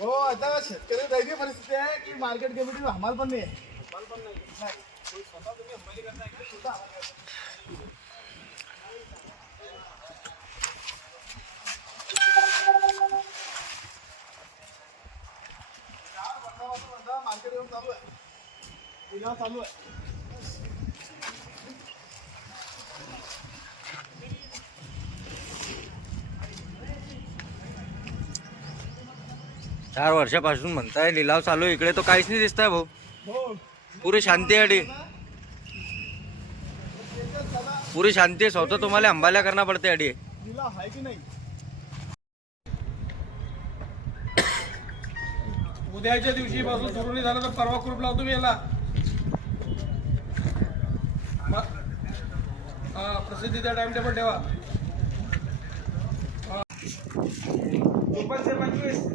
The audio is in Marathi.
हो आता शेतकरी दैनीय परिस्थिती आहे की मार्केट कमिटी हमाल पण नाही आहे. मार्केट येऊन चालू आहे, चालू आहे. 4 वर्षापासून म्हणताय लिलाव चालू, इकडे तो काहीच नाही दिसताय भाऊ. पुरी शांती आहे, पुरी शांती. स्वतः तुम्हाला अंबाल्या करना पडते अडी. लिलाव आहे की नाही? उद्याच्या दिवशी पासून सुरू नाही झालं तर परवा ग्रुप लावतो मी याला. प्रसिद्धीचा टाइम टेबल ठेवा. 25 25